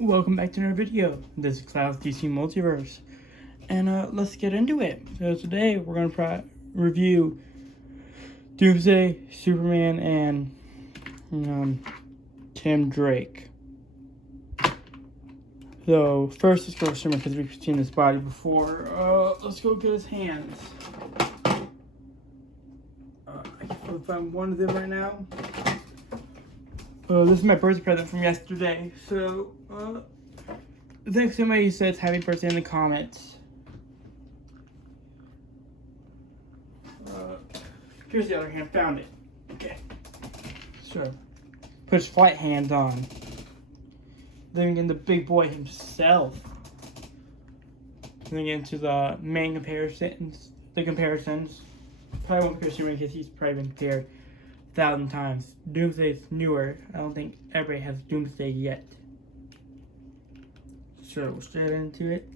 Welcome back to another video. This is Cloud's DC Multiverse, and let's get into it. So today we're gonna review Doomsday, Superman, and Tim Drake. So first, let's go with Superman because we've seen this body before. Let's go get his hands. I can't find one of them right now. This is my birthday present from yesterday. So, thanks to somebody who says happy birthday in the comments. Here's the other hand. Found it. Okay. So, put his flight hands on. Then we get the big boy himself. Then we get into the main comparisons. Probably won't compare Superman because he's probably been compared 1,000 times. Doomsday is newer. I don't think everybody has Doomsday yet. So we'll straight into it.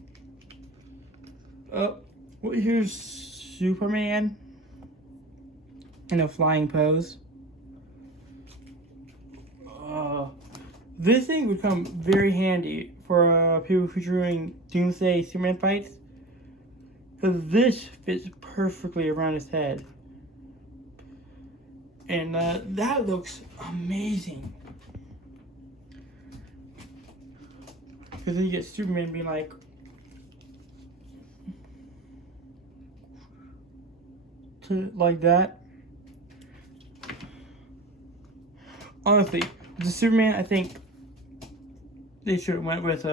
Here's Superman in a flying pose. This thing would come very handy for people who are doing Doomsday Superman fights, because this fits perfectly around his head. And that looks amazing. Because then you get Superman being like, like that. Honestly, the Superman, I think they should have went with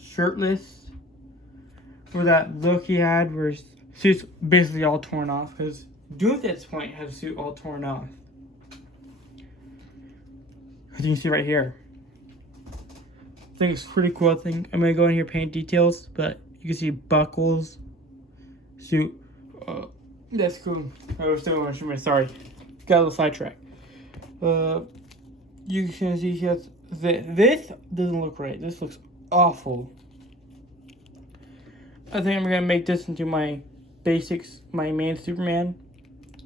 shirtless, or that look he had where his suit's basically all torn off. Because Doomsday at this point has a suit all torn off. As you can see right here. I think it's pretty cool. I'm going to go in here paint details, but you can see buckles, suit. That's cool. I was still on Superman, sorry. Got a little sidetrack. You can see he has this doesn't look right. This looks awful. I think I'm going to make this into my basics, my main Superman.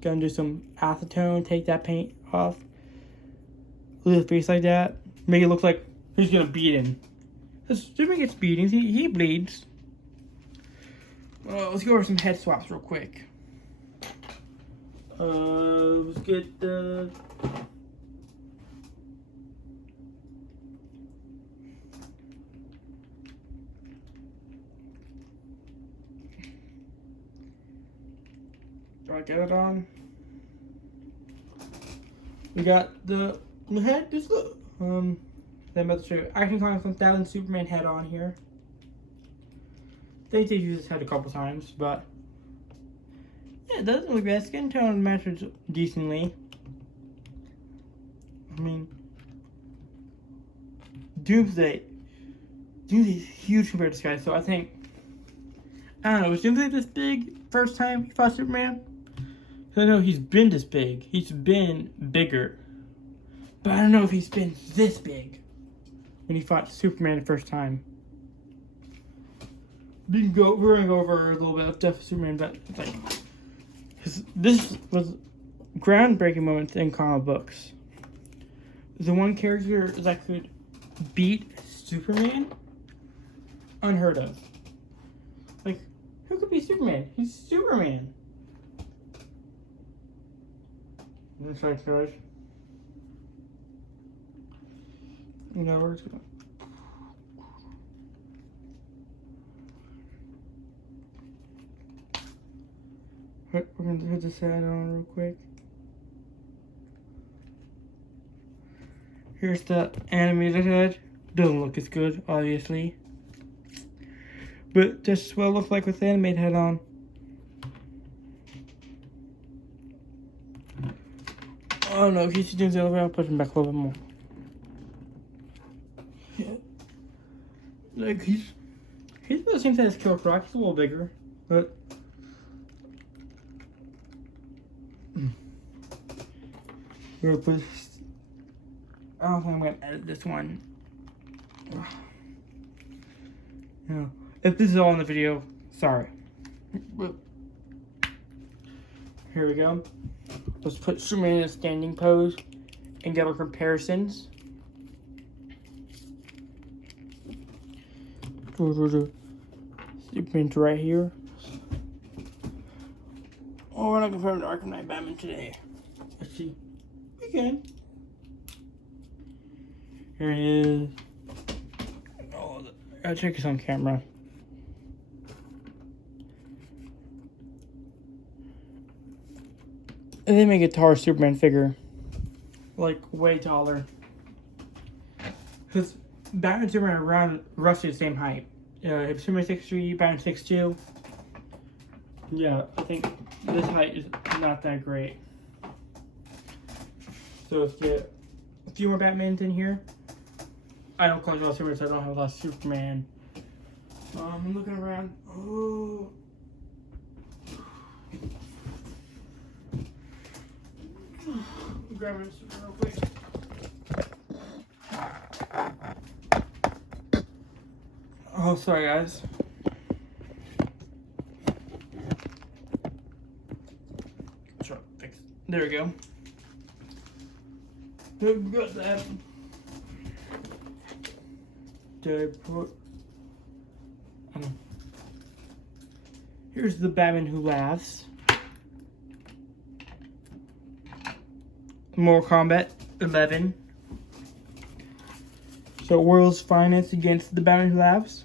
Gonna do some acetone, take that paint off. Leave his face like that. Make it look like he's gonna beat him. Superman gets beatings, he bleeds. Let's go over some head swaps real quick. Let's get the... Do I get it on? We got the head. Just look. Then I'm about to show you. I can find some 1,000 Superman head on here. They did use this head a couple times, but yeah, it doesn't look bad. Skin tone matches decently. I mean, Doomsday's huge compared to this guy, so I think, I don't know, was Doomsday this big first time he fought Superman? I know he's been this big. He's been bigger. But I don't know if he's been this big when he fought Superman the first time. We're gonna go over a little bit of stuff with Superman, but it's like, this was groundbreaking moments in comic books. The one character that could beat Superman, unheard of. Like, who could be Superman? He's Superman. This right, guys. You know where it's going. We're gonna put this head on real quick. Here's the animated head. Doesn't look as good, obviously, but just what it looks like with the animated head on. Oh no, he's doing the other way. I'll push him back a little bit more. Yeah. Like, he's about the same size as Killer Croc. He's a little bigger, but we're gonna put this... I don't think I'm gonna edit this one. Yeah. If this is all in the video, sorry. But here we go. Let's put Superman in a standing pose and get our comparisons. Superman's right here. Oh, we're not confirmed Arkham Knight Batman today. Let's see. We can. Here he is. Oh, I'll check this on camera. And they make a taller Superman figure. Like, way taller. Because Batman and Superman are around roughly the same height. If Superman 6'3", Batman 6'2". Yeah, I think this height is not that great. So let's get a few more Batmans in here. I don't collect a lot of Superman, so I don't have a lot of Superman. I'm looking around. Oh. Grab it real quick. Oh, sorry guys. Sure, thanks. There we go. We've got that. Did I put? Here's the Batman Who Laughs. Mortal Kombat 11. So World's Finest against the Batman Who Laughs.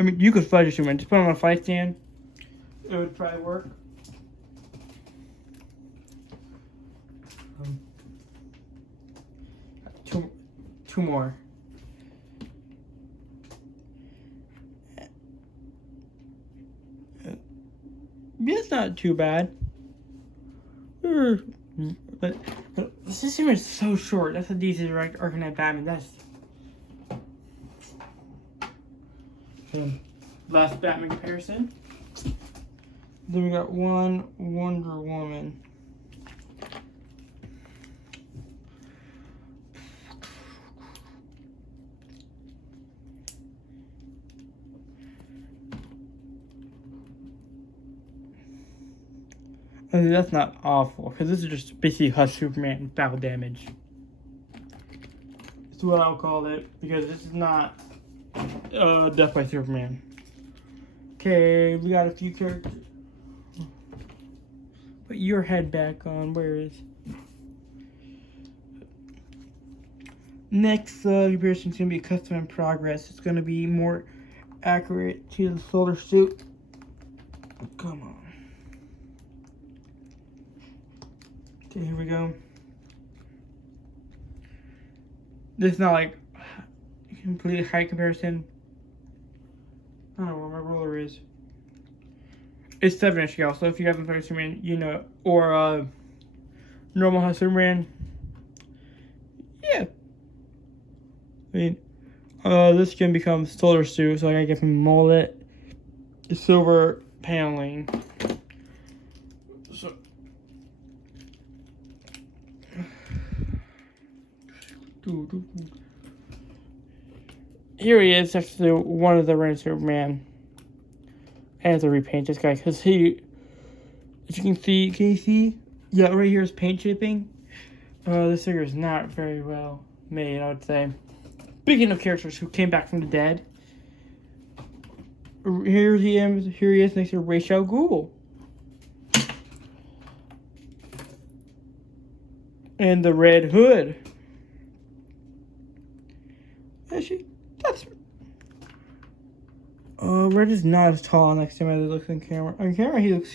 I mean, you could fudge your Superman. Just put him on a fight stand. It would probably work. Two more. It's not too bad. But this Superman is so short. That's a decent Arkham Knight Batman. That's last Batman comparison. Then we got one Wonder Woman. I mean, that's not awful, because this is just basically Hush Superman battle damage. That's what I'll call it, because this is not Death by Superman. Okay, we got a few characters. Put your head back on. Where is? Next comparison is going to be custom in progress. It's going to be more accurate to the solar suit. Come on. Okay, here we go. This is not like complete height comparison. I don't know where my ruler is. It's 7-inch scale, so if you haven't played Superman, you know, or normal House Superman, yeah. I mean, this can become solar suit, so I gotta give him mullet, the silver paneling. So. Here he is, actually one of the Red Superman. I have to repaint this guy because he, as you can you see? Yeah, right here is paint chipping. This figure is not very well made, I would say. Speaking of characters who came back from the dead, here he is next to Ra's al Ghul. And the Red Hood. Actually, that's... Red is not as tall next to him as he looks on camera. On camera, he looks...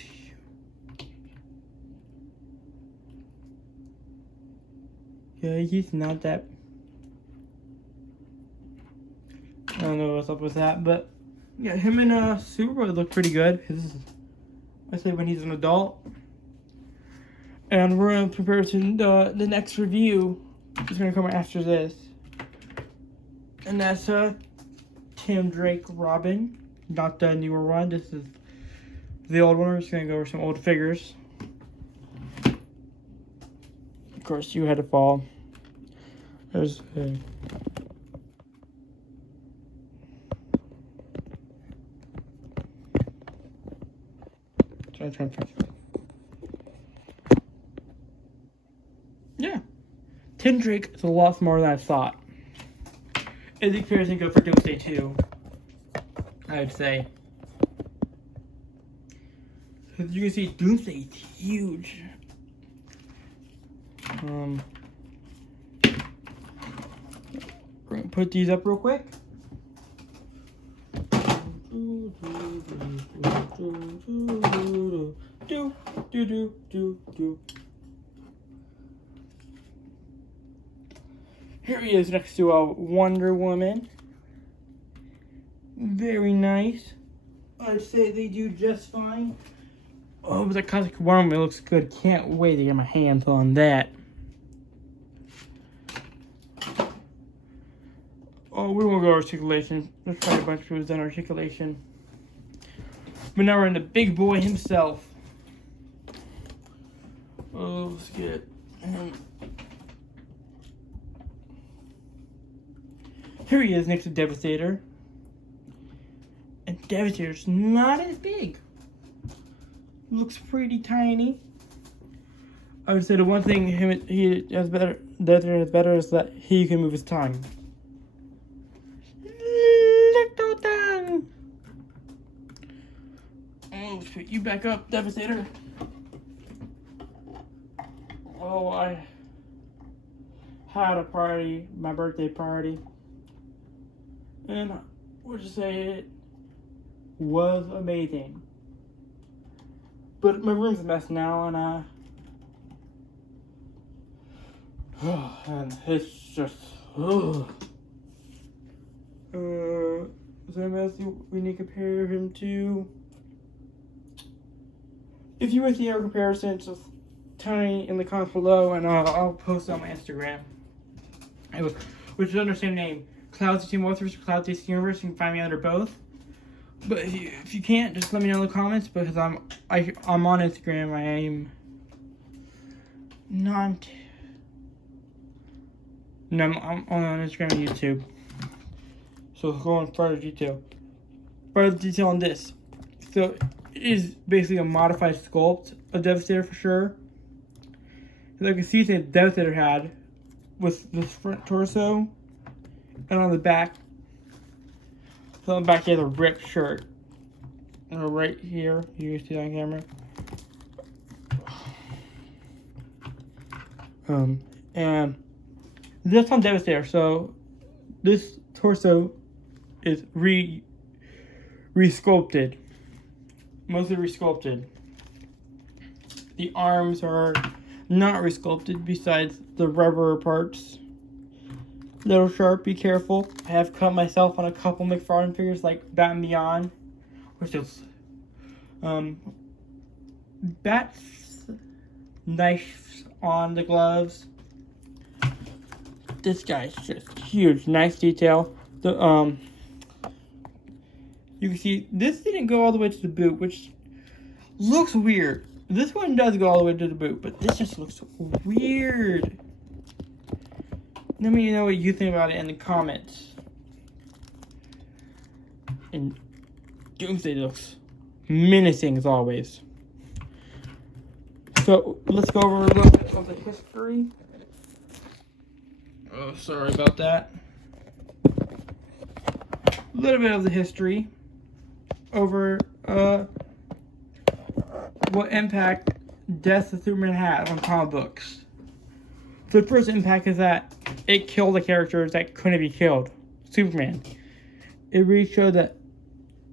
Yeah, he's not that... I don't know what's up with that, but... Yeah, him and Superboy look pretty good. I say when he's an adult. And we're going to prepare to the next review. It's going to come after this. And that's Tim Drake Robin, not the newer one. This is the old one. We're just gonna go over some old figures. Of course, you had to fall. There's try. Yeah, Tim Drake is a lot smarter than I thought. Is the comparison good for Doomsday 2? I'd say. As you can see, Doomsday is huge. We're gonna put these up real quick. Here he is next to a Wonder Woman. Very nice. I'd say they do just fine. Oh, but the Cosmic Wonder Woman looks good. Can't wait to get my hands on that. Oh, we won't go articulation. There's probably a bunch of people who've done articulation. But now we're in the big boy himself. Oh, let's get him. Here he is next to Devastator. And Devastator's not as big. Looks pretty tiny. I would say the one thing he has better, Devastator has better, is that he can move his tongue. Little tongue. Oh, let's pick you back up, Devastator. Oh, I had a party, my birthday party, and we'll just say it was amazing. But my room's a mess now, and and it's just, is there anything else we need to compare him to? If you want to see our comparison, just tell me in the comments below, and I'll post it on my Instagram. Which is under the same name, Clouds DC Multiverse or Clouds DC Universe. You can find me under both. But if you can't, just let me know in the comments, because I'm on Instagram. I'm not. No, I'm on Instagram and YouTube. So let's go in further detail. Further detail on this. So it is basically a modified sculpt of Devastator for sure. Like you see, that Devastator had with this front torso, and on the back. So on the back he has a ripped shirt. Right here, you can see that on camera. And this on Devastator. So this torso is re-sculpted, mostly re-sculpted. The arms are not re-sculpted, besides the rubber parts. Little sharp, be careful. I have cut myself on a couple Mcfarlane figures like Batman Beyond, which is Bat's knife on the gloves. This guy's just huge, nice detail. The you can see this didn't go all the way to the boot, which looks weird. This one does go all the way to the boot, but this just looks weird. Let me know what you think about it in the comments. And Doomsday looks menacing as always. So let's go over a little bit of the history. Oh, sorry about that. A little bit of the history over what impact Death of Superman had on comic books. So the first impact is that it killed the characters that couldn't be killed. Superman. It really showed that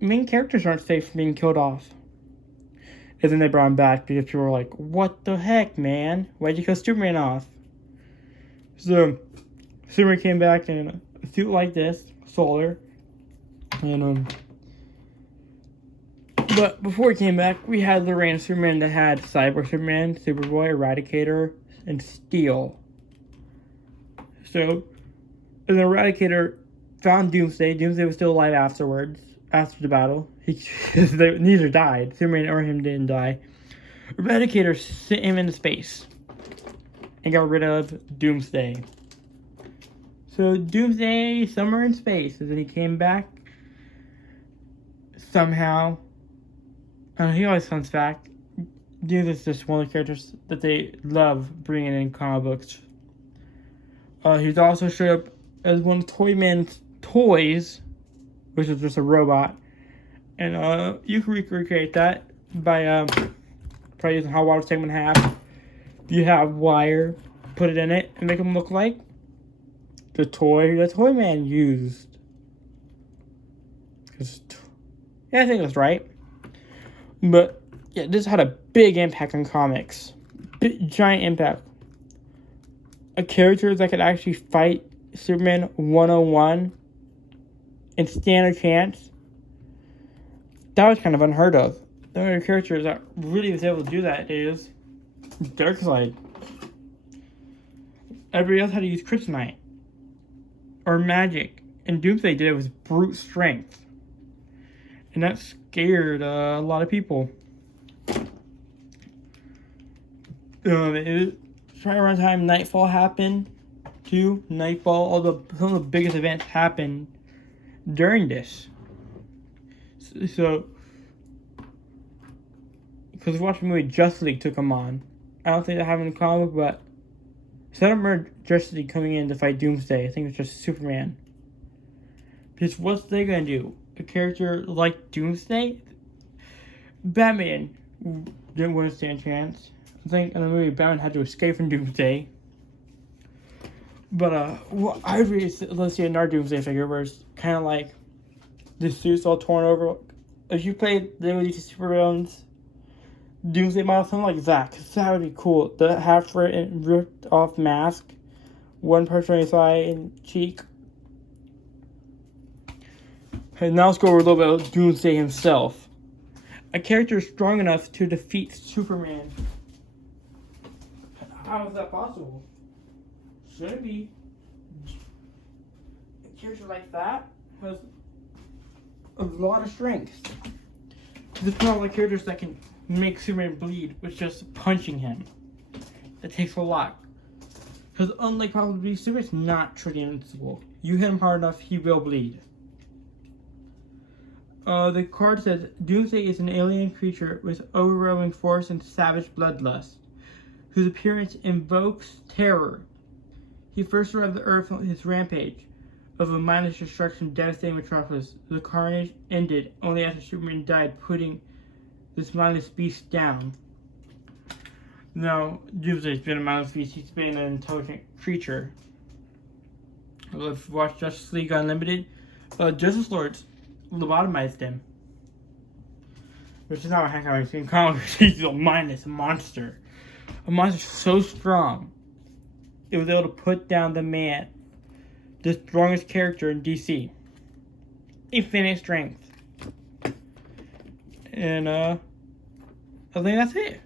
main characters aren't safe from being killed off. And then they brought him back because people were like, what the heck, man? Why'd you kill Superman off? So Superman came back in a suit like this, solar. And but before he came back, we had the reign of Superman that had Cyborg Superman, Superboy, Eradicator, and Steel. So, and the Eradicator found Doomsday. Doomsday was still alive afterwards, after the battle. Neither died. Superman or him didn't die. Eradicator sent him into space and got rid of Doomsday. So Doomsday somewhere in space, and then he came back somehow. He always comes back. Doomsday is just one of the characters that they love bringing in comic books. He's also showed up as one of Toyman's toys, which is just a robot, And you can recreate that by probably using hot water, segment half. You have wire, put it in it, and make them look like the toy man used. Yeah, I think that's right. But yeah, this had a big impact on comics. Giant impact. A character that could actually fight Superman 101 and stand a chance. That was kind of unheard of. The only character that really was able to do that is Darkseid. Everybody else had to use kryptonite or magic, and Doomsday did it with brute strength, and that scared a lot of people. It was right around the time Nightfall happened, too. Nightfall, some of the biggest events happened during this. So, because we watched the movie Justice League took them on. I don't think they have in the comic, but so I don't remember Justice League coming in to fight Doomsday. I think it's just Superman. Because what's they gonna do? A character like Doomsday? Batman didn't want to stand a chance. I think in the movie Batman had to escape from Doomsday. But well, I really let's see another Doomsday figure where it's kind of like the suit's all torn over. If you played the DC Supervillains Doomsday model, something like that, because that would be cool. The half ripped off mask, one person on his eye and cheek. And now let's go over a little bit of Doomsday himself. A character strong enough to defeat Superman. How is that possible? Should it be? A character like that has a lot of strength. There's not like characters that can make Superman bleed with just punching him. It takes a lot. Because unlike probably Superman's not truly invincible. You hit him hard enough, he will bleed. The card says, Doomsday is an alien creature with overwhelming force and savage bloodlust, whose appearance invokes terror. He first arrived the Earth on his rampage of a mindless destruction devastating Metropolis. The carnage ended only after Superman died, putting this mindless beast down. Now, Doomsday's been a mindless beast. He's been an intelligent creature. If you watch Justice League Unlimited, Justice Lords lobotomized him. Which is not what Hank Pym in comics. He's a mindless monster. A monster so strong, it was able to put down the man, the strongest character in DC. Infinite strength. And I think that's it.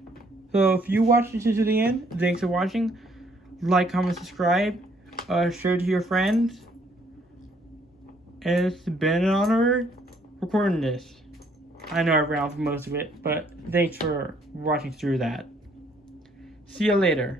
So if you watched this to the end, thanks for watching. Like, comment, subscribe. Share it to your friends. And it's been an honor recording this. I know I ran off for most of it, but thanks for watching through that. See you later.